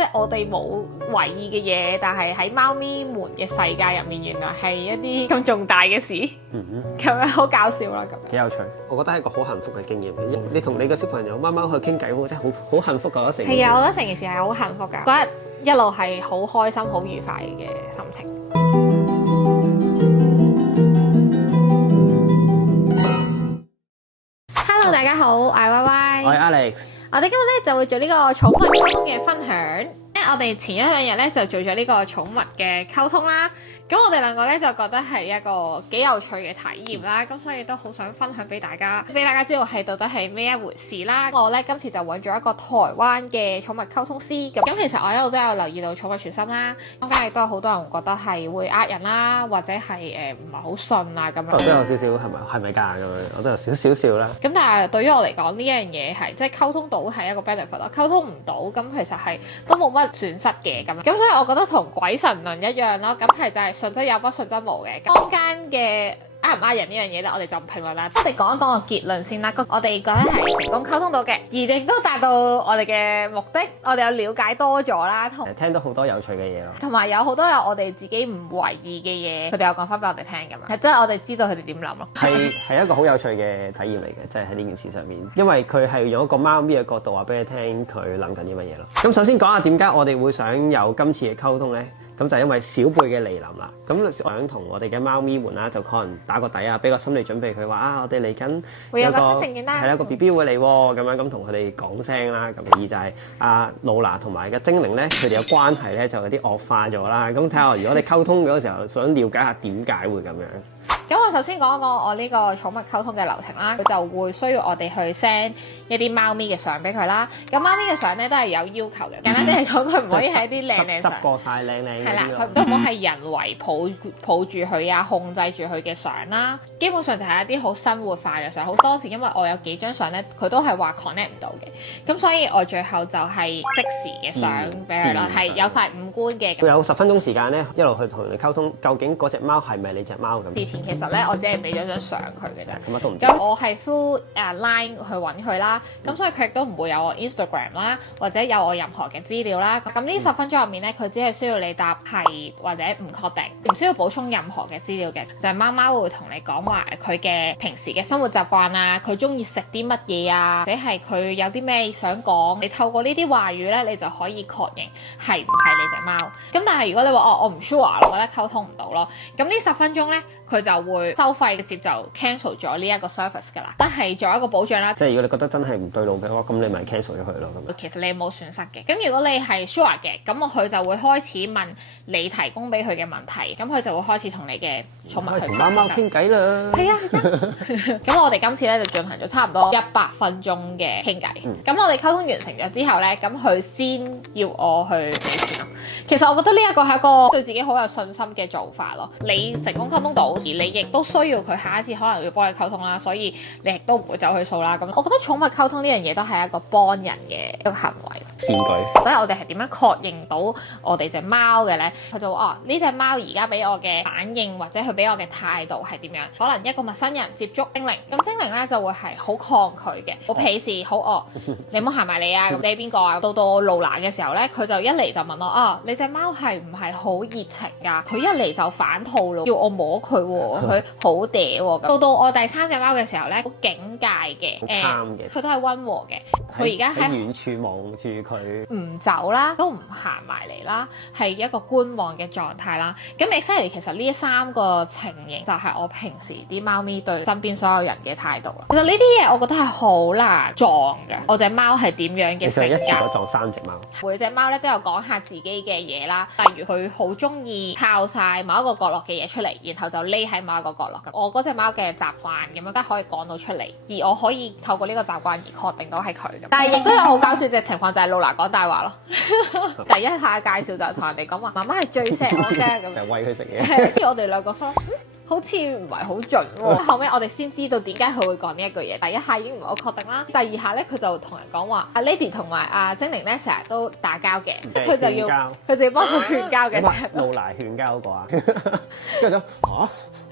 即係我哋冇為意嘅嘢，但係喺貓咪們嘅世界入面，原來係一啲咁重大嘅事，咁樣好搞笑啦，咁幾有趣。我覺得係一個好幸福嘅經驗。你同你嘅小朋友貓貓去傾偈，真係好幸福㗎！成件事係啊，我覺得成件事係好幸福㗎。嗰日一路係好開心、好愉快嘅心情。Hello， 大家好，我係 Y Y， 我係 Alex。我哋今日咧就會做呢個寵物溝通嘅分享。我哋前一兩日咧就做咗呢個寵物嘅溝通啦。咁我哋兩個咧就覺得係一個幾有趣嘅體驗啦。咁所以都好想分享俾大家知道係到底係咩一回事啦。我咧今次就揾咗一個台灣嘅寵物溝通師。咁其實我一路都有留意到寵物傳心啦。中間亦都有好多人覺得係會呃人啦，或者係唔係好信啊咁樣。我都有少少係咪㗎咁樣？我都有少少啦。咁但係對於我嚟講呢樣嘢係即係溝通到係一個 benefit 咯，溝通唔到咁其實係都冇乜損失嘅咁。咁所以我覺得同鬼神論一樣咯，咁係就係信則有，不信則無嘅。坊間嘅呃唔呃人呢樣嘢咧，我哋就唔評論啦。我哋講一講個結論先啦。我哋覺得係成功溝通到嘅，而亦都達到我哋嘅目的。我哋有了解多咗啦，聽到好多有趣嘅嘢咯，同埋有好多有我哋自己唔為意嘅嘢，佢哋有講翻俾我哋聽咁樣。係真係我哋知道佢哋點諗咯。係一個好有趣嘅體驗嚟嘅，即係喺呢件事上面，因為佢係用一個貓咪嘅角度話俾你聽佢諗緊啲乜嘢咯。咁首先講下點解我哋會想有今次嘅溝通咧？咁就係因為小貝嘅嚟臨啦，咁想同我哋嘅貓咪們啦，就可能打個底啊，俾個心理準備佢話啊，我哋嚟緊會有個新成員啦，係啦，個 BB 會嚟喎，咁樣咁同佢哋講聲啦。咁二就係阿露娜同埋個精靈咧，佢哋嘅關係咧就有啲惡化咗啦。咁睇下如果你溝通嗰時候，想了解下點解會咁樣。咁我首先講一講我呢個寵物溝通嘅流程啦，佢就會需要我哋去 send 一啲貓咪嘅相俾佢啦。咁貓咪嘅相咧都係有要求嘅，簡單啲嚟講，佢唔可以係一啲靚靚相，執過晒靚靚係啦，佢都唔好係人為抱住佢啊，控制住佢嘅相啦。基本上就係一啲好生活化嘅相。好多時因為我有幾張相咧，佢都係話 connect 唔到嘅，咁所以我最後就係即時嘅相俾佢啦，係有晒五官嘅。會有10分鐘時間咧，一路去同人哋溝通，究竟嗰隻貓係咪你隻貓咁。之前其實咧，我只係俾咗張相佢嘅啫，乜都唔知。咁我係 through line 去揾佢啦，咁所以佢亦都唔會有我 Instagram 啦，或者有我任何嘅資料啦。咁呢10分鐘入面咧，佢只係需要你答係或者唔確定，唔需要補充任何嘅資料嘅。就係貓貓會同你講話佢嘅平時嘅生活習慣啊，佢中意食啲乜嘢啊，或者係佢有啲咩想講。你透過呢啲話語咧，你就可以確認係唔係你隻貓。咁但係如果你話我唔 sure，我覺得溝通唔到咯。咁呢10分鐘咧，佢就會收費直接就 cancel 咗呢一個 service 㗎啦，但係做一個保障啦。即係如果你覺得真係唔對路嘅話，咁你咪 cancel 咗佢咯。咁其實你冇損失嘅。咁如果你係 sure 嘅，咁佢就會開始問你提供俾佢嘅問題，咁佢就會開始同你嘅寵物去同貓貓傾偈啦。係啊，咁我哋今次咧就進行咗差唔多100分鐘嘅傾偈。咁我哋溝通完成咗之後咧，咁佢先要我去俾錢咯。其實我覺得呢一個係一個對自己好有信心嘅做法咯。你成功溝通到，而你亦都需要佢下一次可能要幫你溝通啦，所以你亦都唔會走去數啦。咁我覺得寵物溝通呢樣嘢都係一個幫人嘅一個行為。善舉。所以我哋係點樣確認到我哋隻貓嘅咧？佢就話呢隻貓而家俾我嘅反應或者佢俾我嘅態度係點樣？可能一個陌生人接觸精靈，咁精靈咧就會係好抗拒嘅，好鄙視，好惡，你唔好行埋嚟啊！咁你係邊個啊？到我露娜嘅時候咧，佢就一嚟就問我啊，你隻貓係唔係好熱情㗎？佢一嚟就反套咯，叫我摸佢喎，佢好嗲喎。到我第3隻貓嘅時候咧，好警戒嘅，佢都係溫和嘅。佢而家喺遠處望住佢，唔走啦，都唔行埋嚟啦，係一個觀望嘅狀態啦。咁 exactly 其實呢3個情形就係我平時啲貓咪對身邊所有人嘅態度啦。其實呢啲嘢我覺得係好難撞嘅。我隻貓係點樣嘅性格？一次過撞3隻貓。每隻貓咧都有講下自己嘅嘢啦，例如佢好中意靠晒某一個角落嘅嘢出嚟，然後就匿喺某一個角落。我嗰隻貓嘅習慣咁樣都可以講到出嚟，而我可以透過呢個習慣而確定到係佢。但係亦都有好搞笑嘅情況，就係露娜講大話咯。第一下介紹就係同人哋講話，媽媽係最錫我嘅咁樣，就餵佢食嘢。跟住我哋兩個心好似唔係好準喎。後尾我哋先知道點解佢會講呢一句嘢。第一下已經唔係好確定啦，第二下咧佢就同人講話，阿 Lady 同埋阿精靈咧成日都打交嘅，佢就要幫佢勸交嘅。露娜勸交嗰個啊，跟住就嚇。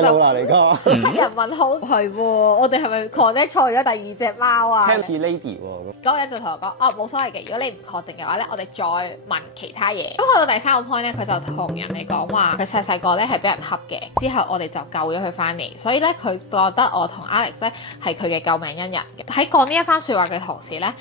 露娜嚟㗎。黑人問號係喎，我哋係咪 connect 錯咗第二隻貓啊？聽似 Lady 喎。嗰個人就同我講：哦，冇所謂嘅，如果你唔確定嘅話咧，我哋再問其他嘢。咁去到第三個 point 咧，佢就同人哋講話，佢細細個咧係俾人恰嘅，之後我哋就救咗佢翻嚟，所以咧佢覺得我同 Alex 咧係佢嘅救命恩人嘅。喺講呢一番説話嘅同時咧，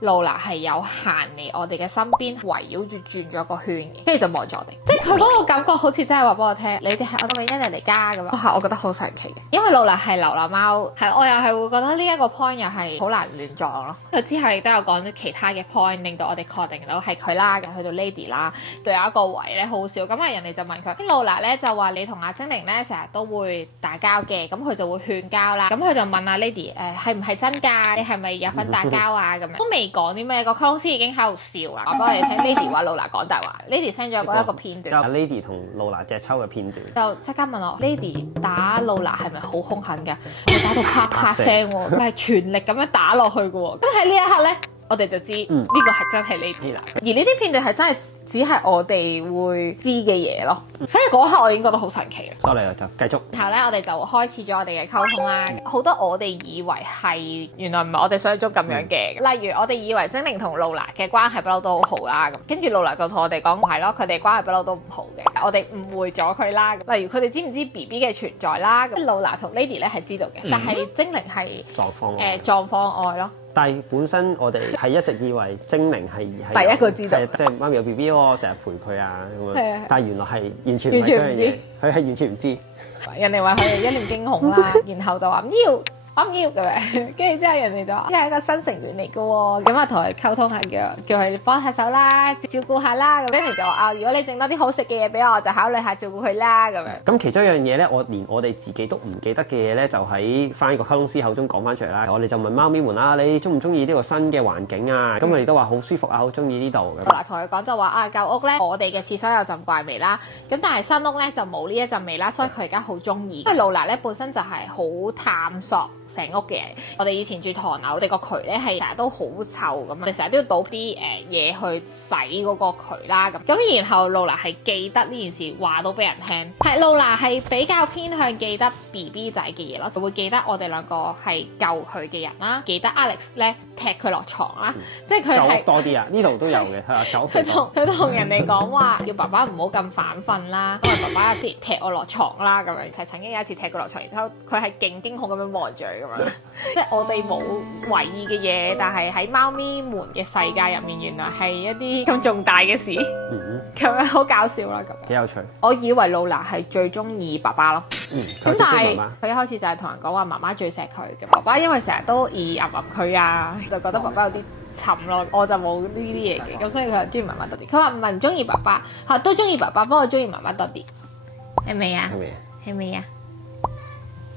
露娜係有行嚟我哋嘅身邊，圍繞住轉咗個圈嘅，跟住就望住我哋，即係佢嗰個感覺好似真係話俾我聽，你哋係我嘅恩人嚟㗎咁樣。係，我覺得好神奇嘅，因為露娜係流浪貓，係我又係會覺得呢一個 point 又係好難亂撞咯。佢之後亦都有講咗其他嘅 point，令到我哋確定到係佢啦，去到 Lady 啦，仲有一個位咧好好笑，咁啊人哋就問佢，露娜咧就話你同阿精靈咧成日都會打交嘅，咁佢就會勸交啦，咁佢就問阿 Lady 係唔係真㗎？你係咪有份打交啊？咁樣都未講啲咩，個溝通師已經喺度笑啦，話俾我哋聽 Lady 話露娜講大話，Lady send 咗一個片段，有 Lady 同露娜隻抽嘅片段，就即刻問我 Lady 打露娜係咪好兇狠㗎？佢打到啪啪聲喎，佢係全力咁樣打落去嘅喎，咁喺呢一刻咧，我哋就知呢個係真係 Lady 啦，而呢啲片段係真係只係我哋會知嘅嘢咯，所以嗰刻我已經覺得好神奇啦。所以我哋就繼續。然後咧，我哋就開始咗我哋嘅溝通啦。好多我哋以為係原來唔係我哋想象中咁樣嘅，例如我哋以為精靈同露娜嘅關係不嬲都好好啦，咁跟住露娜就同我哋講唔係咯，佢哋關係不嬲都唔好嘅，我哋誤會咗佢啦。例如佢哋知唔知 BB 嘅存在啦？咁露娜同 Lady 咧係知道嘅，但係精靈係狀況外咯。但係本身我哋係一直以為精靈係第一個知道，即係媽咪有 BB 喎，成日陪佢啊咁樣。但係原來係完全唔知，佢係完全唔知。人哋話佢哋一臉驚恐啦，然後就話唔要。我唔要咁樣，跟住之後人哋就話呢係一個新成員嚟嘅喎，咁啊同佢溝通下，叫佢幫下手啦，照顧下啦。咁跟住就話啊，如果你整多啲好食嘅嘢俾我，就考慮下照顧佢啦咁樣。咁其中一樣嘢咧，連我哋自己都唔記得嘅嘢咧，就喺翻個溝通師口中講翻出嚟啦。我哋就問貓咪們啦，你中唔中意呢個新嘅環境啊？咁佢哋都話好舒服啊，好中意呢度。嗱，同佢講就話啊，舊屋咧，我哋嘅廁所有陣怪味啦，咁但係新屋咧就冇呢一陣味啦，所以佢而家好中意。因為露娜咧本身就係好探索成屋嘅，我哋以前住唐樓，我哋個渠咧係成日都好臭咁，我哋成日都要倒啲嘢去洗嗰個渠啦咁然後露娜係記得呢件事，話到俾人聽。係露娜係比較偏向記得 BB 仔嘅嘢咯，就會記得我哋兩個係救佢嘅人啦，記得 Alex 咧踢佢落床啦，即係佢係多啲啊，呢度都有嘅，係啊，佢同人哋講話叫爸爸唔好咁反瞓啦，因為爸爸之前踢我落床啦咁樣，係曾經有一次踢佢落床，然後佢係勁驚恐咁樣望住佢咁樣，即係我哋冇為意嘅嘢，但係喺貓咪們嘅世界入面，原來係一啲咁重大嘅事，咁樣好搞笑啦咁。幾有趣。我以為露娜係最中意爸爸咯，咁但係佢一開始就係同人講話媽媽最錫佢嘅，爸爸因為成日都咿咿佢啊，就覺得爸爸有啲沉咯，我就冇呢啲嘢嘅，咁所以佢就中意媽媽多啲。佢話唔係唔中意爸爸，嚇都中意爸爸，不過中意媽媽多啲，係咪啊？係咪啊？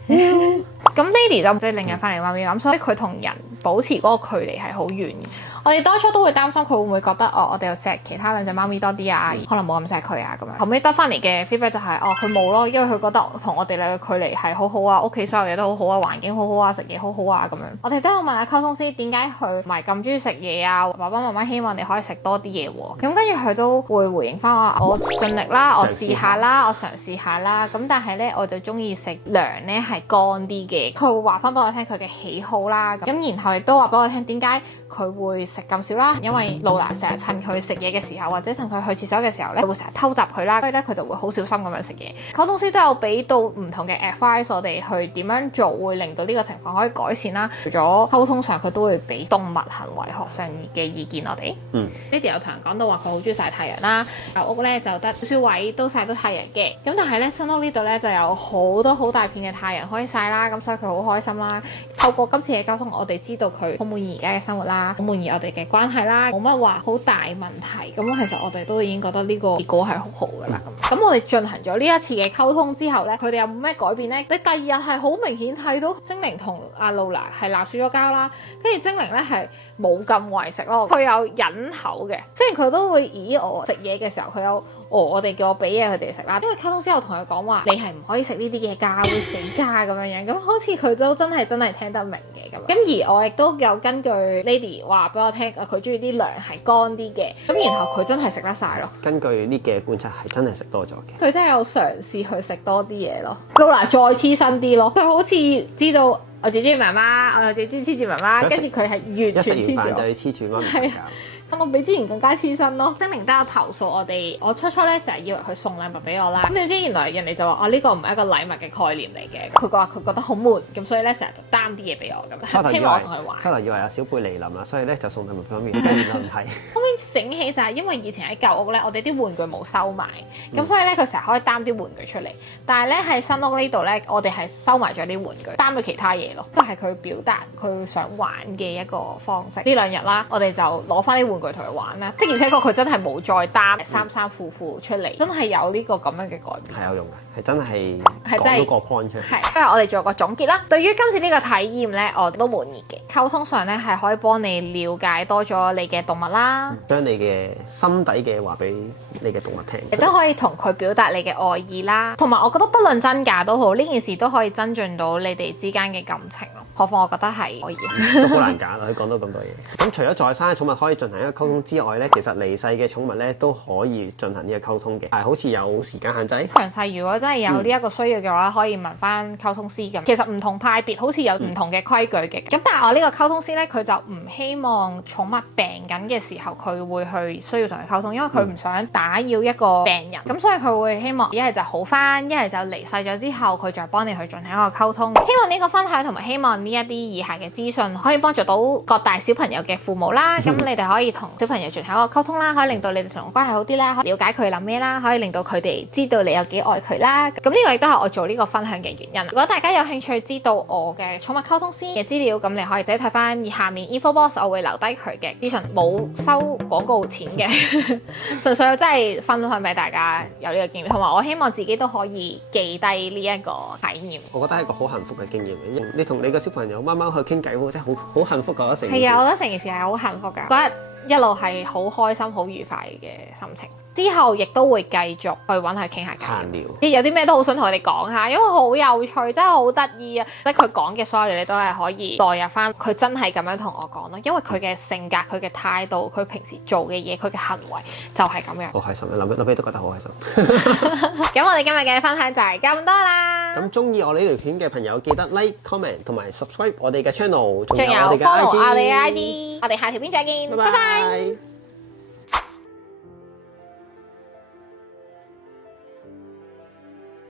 咁 Lady 就即係領養翻嚟貓咪咁，所以佢同人保持嗰個距離係好遠嘅。我哋當初都會擔心佢會唔會覺得我哋又錫其他兩隻貓咪多啲啊，可能冇咁錫佢啊咁樣。後尾得翻嚟嘅 feedback 就係佢冇咯，因為佢覺得同我哋兩個距離係好好啊，屋企所有嘢都好好啊，環境好好啊，食嘢好好啊咁樣。我哋都有問下溝通師點解佢唔係咁中意食嘢啊？爸爸媽媽希望你可以食多啲嘢喎。咁跟住佢都會回應翻我盡力啦，我試下啦，我嘗試下啦。咁但係咧我就中意食糧咧係乾啲嘅。佢會話翻俾我聽佢嘅喜好啦。咁然後亦都話俾我聽點解佢會食咁少啦，因為露娜成日趁佢食嘢嘅時候，或者趁佢去廁所嘅時候咧，會成日偷襲佢啦，所以咧佢就會好小心咁樣食嘢。溝通師都有俾到唔同嘅 advice 我哋去點樣做，會令到呢個情況可以改善啦。除咗溝通上，佢都會俾動物行為學上嘅意見我哋。Lady 有同人講到話佢好中意曬太陽啦，舊屋咧就得少少位都曬到太陽嘅，咁但係咧新屋呢度咧就有好多好大片嘅太陽可以曬啦，咁所以佢好開心啦。透過今次嘅溝通，我哋知道佢好滿意而家嘅生活啦，好滿意我哋嘅關係啦，冇乜話好大問題。咁其實我哋都已經覺得呢個結果係好好噶啦。咁我哋進行咗呢一次嘅溝通之後咧，佢哋有冇咩改變咧？你第二日係好明顯睇到精靈同阿露娜係鬧輸咗交啦，跟住精靈咧係冇咁為食咯，佢有忍口嘅，即係佢都會我食嘢嘅時候佢有我哋叫我俾嘢佢哋食啦。因為溝通師有同佢講話，你係唔可以食呢啲嘢㗎，會死㗎咁樣樣。咁好似佢都真係聽得明嘅。咁而我亦都有根據 Lady 話俾我聽，佢中意啲糧係乾啲嘅，咁然後佢真係食得晒咯。根據呢嘅觀察係真係食多咗嘅。佢真係有嘗試去食多啲嘢咯。Lola 再黐身啲咯，佢好似知道我最中意媽媽，我最中意黐住媽媽，跟住佢係完全黐住我。一食完飯就要黐住媽咪瞓覺。咁我比之前更加黐身咯。精靈都有投訴我初初咧成日以為佢送禮物俾我啦，咁點知原來人哋就話呢個唔係一個禮物嘅概念嚟嘅。佢話佢覺得好悶，咁所以咧成日就擔啲嘢俾我咁，希望我同佢玩。初頭以為有小貝嚟臨啦，所以咧就送禮物方面，原來唔係。後尾醒起就係因為以前喺舊屋咧，我哋啲玩具冇收埋，咁所以咧佢成日可以擔啲玩具出嚟。但係咧喺新屋呢度咧，我哋係收埋咗啲玩具，擔咗其他嘢咯。都係佢表達佢想玩嘅一個方式。呢2日啦，我哋就攞翻啲玩具同佢玩啦。的而且確佢真係冇再擔衫褲出嚟，真係有呢個咁樣嘅改變。係有用嘅，係真係講到個 point 出嚟。係，不如我哋做個總結啦。對於今次呢個體驗咧，我都滿意嘅。溝通上咧係可以幫你了解多咗你嘅動物啦，將你嘅心底嘅話俾你嘅動物聽，亦都可以同佢表達你嘅愛意啦。同埋我覺得不論真假都好，呢件事都可以增進到你哋之間嘅感情咯。何況我覺得係可以，都好難假啦，佢講到咁多嘢。咁除咗在生嘅寵物可以進行一個溝通之外咧，其實離世嘅寵物咧都可以進行呢個溝通嘅，係好似有時間限制。詳細如果真係有呢一個需要嘅話，可以問翻溝通師咁。其實唔同派別好似有唔同嘅規矩嘅。咁但係我呢個溝通師咧，佢就唔希望寵物病緊嘅時候佢會去需要同佢溝通，因為佢唔想打擾一個病人。咁所以佢會希望一係就好翻，一係就離世咗之後佢再幫你去進行一個溝通。希望呢個分享同埋希望呢一啲以下嘅資訊可以幫助到各大小朋友嘅父母啦。咁你哋可以同小朋友進行一個溝通啦，可以令到你哋同關係好啲啦，了解佢諗咩啦，可以令到佢哋知道你有幾愛佢啦。咁呢個亦都係我做呢個分享嘅原因。如果大家有興趣知道我嘅寵物溝通師嘅資料，咁你可以自己睇翻下面 info box， 我會留低佢嘅資訊，冇收廣告錢嘅，純粹真係分享俾大家有呢個經驗，同埋我希望自己都可以記低呢一個體驗。我覺得係一個好幸福嘅經驗。你同你個小朋友貓貓去傾偈，真係好幸福㗎！成件事係啊，我覺得成件事係好幸福㗎。嗰日一路係好開心、好愉快嘅心情。之後亦都會繼續去揾佢傾下偈，有啲咩都好想同佢哋講下，因為好有趣，真係好得意啊！即係佢講嘅所有嘢，你都係可以代入翻佢真係咁樣同我講咯。因為佢嘅性格、佢嘅態度、佢平時做嘅嘢、佢嘅行為就係咁樣。好開心，諗起都覺得好開心。咁我哋今日嘅分享就係咁多啦。咁中意我呢條片嘅朋友，記得 like、comment 同埋 subscribe 我哋嘅 channel，仲有 follow 我哋嘅 IG。我哋下條片再見，拜拜。